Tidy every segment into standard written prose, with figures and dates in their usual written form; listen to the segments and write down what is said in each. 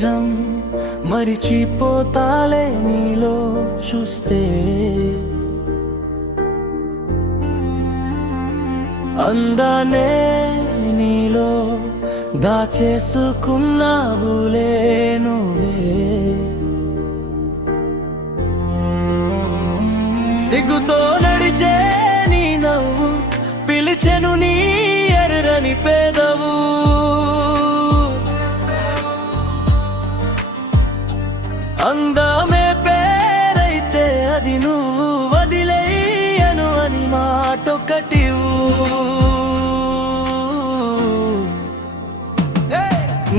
నిజం మరిచిపోతాలే నీలో చూస్తే. అందానే నీలో దాచేసుకున్నావులే నువ్వే. సిగ్గుతో నడిచే నీ నవ్వు పిలిచెను నీ ఎర్రని పేదవు. అందమే పేరైతే అది నువ్వు వదిలేయను అని మాటొకటి.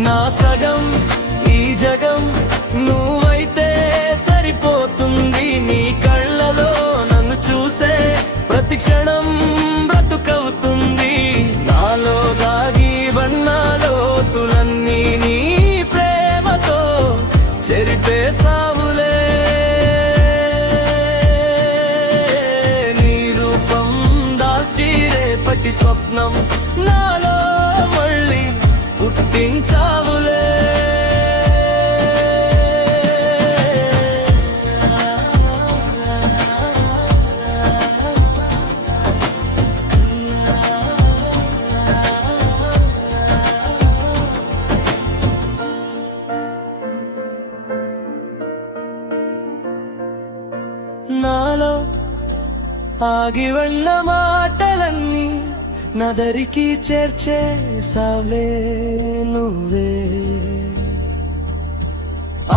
నా సగం ఈ జగం నువ్వైతే సరిపోతుంది. నీ కళ్ళలో నన్ను చూసే ప్రతి క్షణం బ్రతుకవుతుంది. నాలో దాగి లోతులన్నీ నీ ప్రేమతో చెరిపేసావులే. నీ రూపం దాల్చి రేపటి స్వప్నం నాలో మళ్ళీ పుట్టించావులే. నాలో ఆగి ఉన్న మాటలన్నీ నదరికి చేర్చేసావే నువ్వే.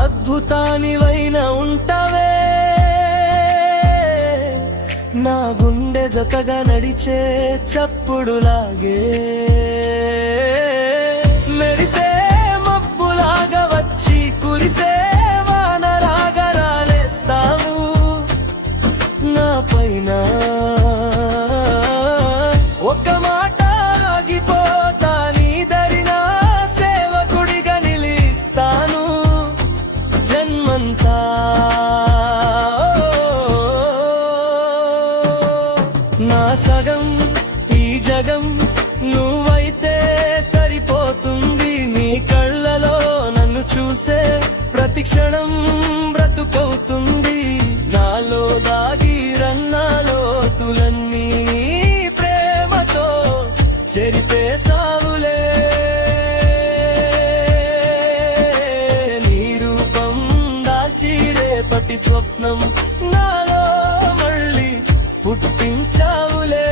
అద్భుతానివైన ఉంటావే నా గుండె జతగా నడిచే చప్పుడులాగే. మెరిసే మబ్బులాగా వచ్చి కురిసే వానలాగా రాలేస్తావు నా పైన. ఒక్క మాట ఆగిపోతా నీ దరినా సేవకుడిగా నిలిస్తాను జన్మంతా. నా సగం ఈ జగం నువ్వైతే సరిపోతుంది. నీ కళ్ళలో నన్ను చూసే ప్రతి క్షణం బ్రతుకవుతుంది. నాలో దాగి లోతులన్నీ ప్రేమతో చెరిపేసావులే. నీ రూపం దాల్చి రేపటి స్వప్నం నాలో మళ్ళీ పుట్టించావులే.